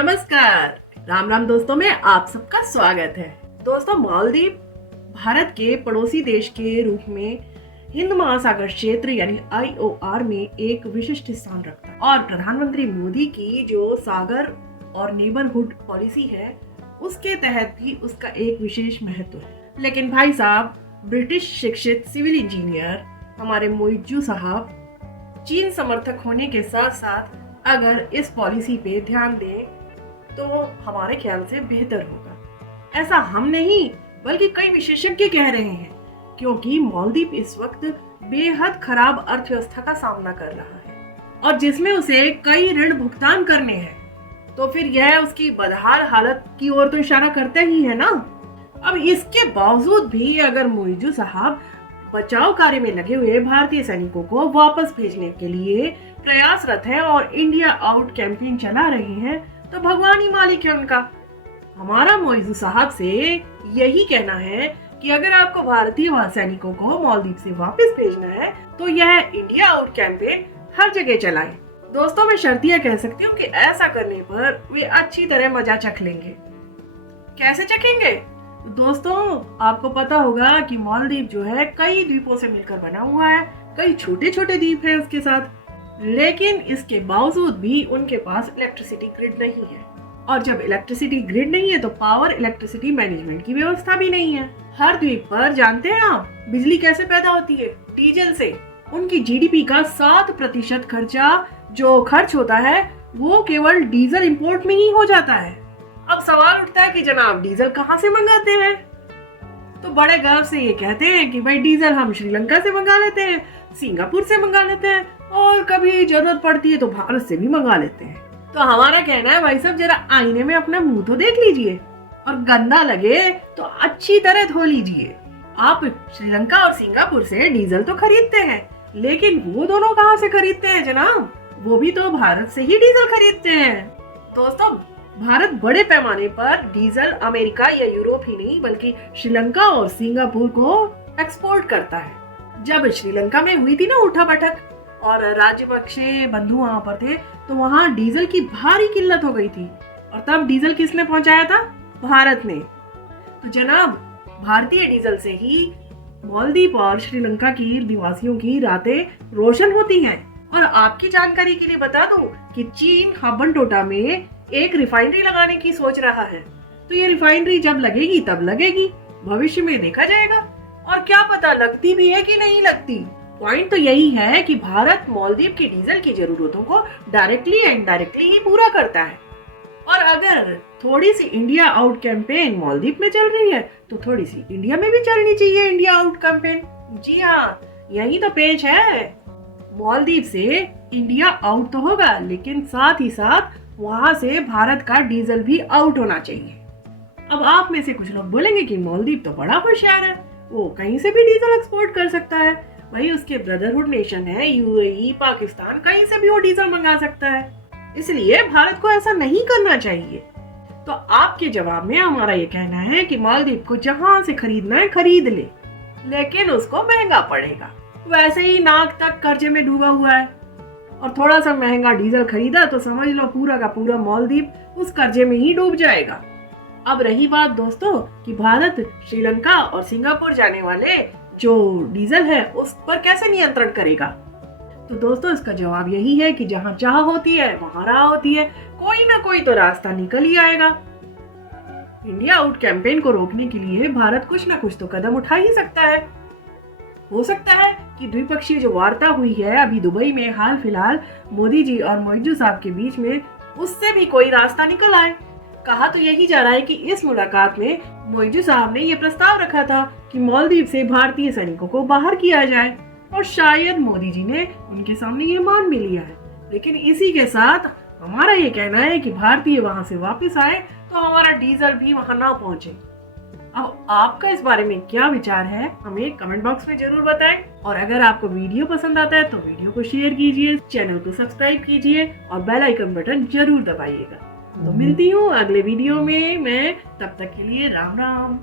नमस्कार, राम राम दोस्तों में आप सबका स्वागत है। दोस्तों, मालदीव भारत के पड़ोसी देश के रूप में हिंद महासागर क्षेत्र यानी IOR में एक विशिष्ट स्थान रखता है और प्रधानमंत्री मोदी की जो सागर और नेबरहुड पॉलिसी है उसके तहत भी उसका एक विशेष महत्व है। लेकिन भाई साहब, ब्रिटिश शिक्षित सिविल इंजीनियर हमारे मोइज्जू साहब चीन समर्थक होने के साथ साथ अगर इस पॉलिसी पे ध्यान दें तो हमारे ख्याल से बेहतर होगा। ऐसा हम नहीं बल्कि कई विशेषज्ञ कह रहे हैं, क्योंकि मालदीव इस वक्त बेहद खराब अर्थव्यवस्था का सामना कर रहा है और जिसमें उसे कई ऋण भुगतान करने हैं, तो फिर यह उसकी बदहाल हालत की ओर तो इशारा करता ही है ना। अब इसके बावजूद भी अगर मोइज्जू साहब बचाव कार्य में लगे हुए भारतीय सैनिकों को वापस भेजने के लिए प्रयासरत हैं और इंडिया आउट कैंपेन चला रहे हैं, तो भगवान ही मालिक है उनका। हमारा मोइज्जू साहब से यही कहना है कि अगर आपको भारतीय सैनिकों को मालदीव से वापस भेजना है तो यह इंडिया आउट कैंपेन हर जगह चलाएं। दोस्तों, मैं शर्तिया कह सकती हूँ कि ऐसा करने पर वे अच्छी तरह मजा चख लेंगे। कैसे चखेंगे? दोस्तों, आपको पता होगा कि मालदीव जो है कई द्वीपों से मिलकर बना हुआ है, कई छोटे छोटे द्वीप हैं उसके साथ, लेकिन इसके बावजूद भी उनके पास इलेक्ट्रिसिटी ग्रिड नहीं है। और जब इलेक्ट्रिसिटी ग्रिड नहीं है तो पावर इलेक्ट्रिसिटी मैनेजमेंट की व्यवस्था भी नहीं है। हर द्वीप पर जानते हैं आप बिजली कैसे पैदा होती है? डीजल से। उनकी GDP का 7% खर्चा जो खर्च होता है वो केवल डीजल इंपोर्ट में ही हो जाता है। अब सवाल उठता है कि जनाब डीजल कहाँ से मंगाते हैं? तो बड़े गर्व से ये कहते हैं कि भाई डीजल हम श्रीलंका से मंगा लेते हैं, सिंगापुर से मंगा लेते हैं और कभी जरूरत पड़ती है तो भारत से भी मंगा लेते हैं। तो हमारा कहना है भाई साहब, जरा आईने में अपना मुंह तो देख लीजिए और गंदा लगे तो अच्छी तरह धो लीजिए। आप श्रीलंका और सिंगापुर से डीजल तो खरीदते हैं, लेकिन वो दोनों कहाँ से खरीदते हैं जनाब? वो भी तो भारत से ही डीजल खरीदते हैं। दोस्तों, भारत बड़े पैमाने पर डीजल अमेरिका या यूरोप ही नहीं बल्कि श्रीलंका और सिंगापुर को एक्सपोर्ट करता है। जब श्रीलंका में हुई थी ना उठापटक और राजपक्षे बंधु वहां पर थे, तो वहां डीजल की भारी किल्लत हो गई थी और तब डीजल किसने पहुंचाया था? भारत ने। तो जनाब, भारतीय डीजल से ही मालदीव और श्रीलंका की निवासियों की रातें रोशन होती हैं। और आपकी जानकारी के लिए बता दूं कि चीन हबनटोटा में एक रिफाइनरी लगाने की सोच रहा है। तो ये रिफाइनरी जब लगेगी तब लगेगी, भविष्य में देखा जाएगा। और क्या पता लगती भी है कि नहीं लगती। पॉइंट तो यही है कि भारत मालदीव की डीजल की जरूरतों को डायरेक्टली एंड इनडायरेक्टली ही पूरा करता है। और अगर थोड़ी सी इंडिया आउट कैंपेन मालदीव में चल रही है तो थोड़ी सी इंडिया में भी चलनी चाहिए इंडिया आउट कैंपेन। जी हाँ, यही तो पेच है। मालदीव से इंडिया आउट तो होगा, लेकिन साथ ही साथ वहां से भारत का डीजल भी आउट होना चाहिए। अब आप में से कुछ लोग बोलेंगे कि मालदीव तो बड़ा होशियार है, वो कहीं से भी डीजल एक्सपोर्ट कर सकता है। वही उसके ब्रदरहुड नेशन है UAE, पाकिस्तान, कहीं से भी वो डीजल मंगा सकता है। इसलिए भारत को ऐसा नहीं करना चाहिए। तो आपके जवाब में हमारा ये कहना है कि मालदीव को जहां से खरीदना है खरीद ले, लेकिन उसको महंगा पड़ेगा। वैसे ही नाक तक कर्जे में डूबा हुआ है और थोड़ा सा महंगा डीजल खरीदा तो समझ लो पूरा का पूरा मालदीव उस कर्जे में ही डूब जाएगा। अब रही बात दोस्तों कि भारत श्रीलंका और सिंगापुर जाने वाले जो डीजल है उस पर कैसे नियंत्रण करेगा? तो दोस्तों, इसका जवाब यही है कि जहां चाह होती है वहां राह होती है। कोई ना कोई तो रास्ता निकल ही आएगा। इंडिया आउट कैंपेन को रोकने के लिए भारत कुछ ना कुछ तो कदम उठा ही सकता है। हो सकता है कि द्विपक्षीय जो वार्ता हुई है अभी दुबई में हाल फिलहाल मोदी जी और मोइज्जू साहब के बीच में, उससे भी कोई रास्ता निकल आए। कहा तो यही जा रहा है कि इस मुलाकात में मोइज्जू साहब ने यह प्रस्ताव रखा था कि मालदीव से भारतीय सैनिकों को बाहर किया जाए और शायद मोदी जी ने उनके सामने ये मान भी लिया है। लेकिन इसी के साथ हमारा ये कहना है कि भारतीय वहां से वापस आए तो हमारा डीजल भी वहां ना पहुंचे। अब आपका इस बारे में क्या विचार है हमें कमेंट बॉक्स में जरूर बताएं। और अगर आपको वीडियो पसंद आता है तो वीडियो को शेयर कीजिए, चैनल को सब्सक्राइब कीजिए और बेल आइकन बटन जरूर दबाइएगा। तो मिलती हूँ अगले वीडियो में मैं, तब तक के लिए राम राम।